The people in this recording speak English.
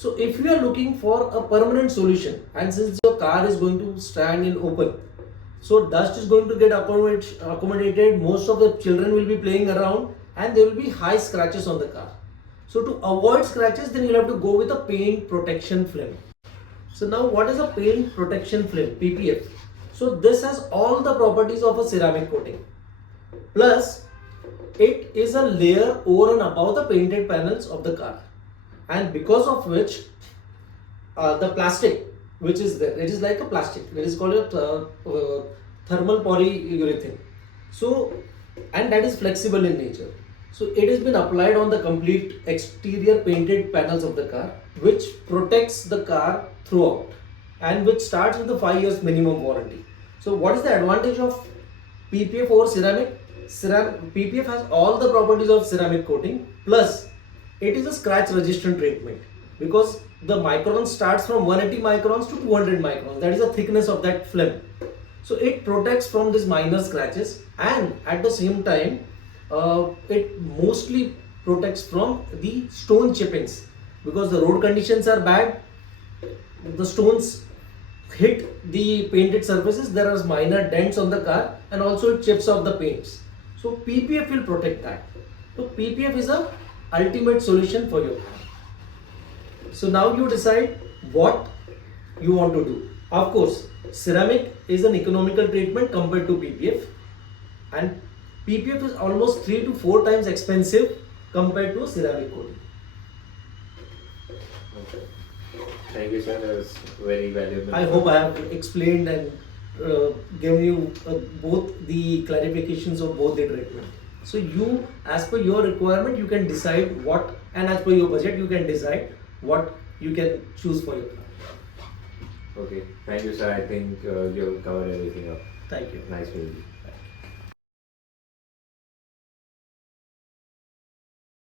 So if you are looking for a permanent solution, and since your car is going to stand in open, so dust is going to get accommodated, most of the children will be playing around, and there will be high scratches on the car. So to avoid scratches, then you'll have to go with a paint protection film. So now what is a paint protection film, PPF? So this has all the properties of a ceramic coating. Plus, it is a layer over and above the painted panels of the car. And because of which, the plastic which is there, it is like a plastic. It is called a thermal polyurethane. So, and that is flexible in nature. So it has been applied on the complete exterior painted panels of the car, which protects the car throughout, and which starts with the 5 years minimum warranty. So what is the advantage of PPF over ceramic? PPF has all the properties of ceramic coating, plus it is a scratch resistant treatment, because the micron starts from 180 microns to 200 microns. That is the thickness of that film. So it protects from these minor scratches, and at the same time it mostly protects from the stone chippings, because the road conditions are bad, the stones hit the painted surfaces, there are minor dents on the car, and also it chips off the paints. So PPF will protect that. So PPF is a ultimate solution for your car. So now you decide what you want to do. Of course, ceramic is an economical treatment compared to PPF, and PPF is almost 3 to 4 times expensive compared to ceramic coating. Okay. Thank you, sir. That was very valuable. I hope I have explained and given you both the clarifications of both the treatment. So you, as per your requirement, you can decide what, and as per your budget, you can decide what you can choose for your car. Okay. Thank you, sir. I think you have covered everything up. Thank you. Nice meeting you.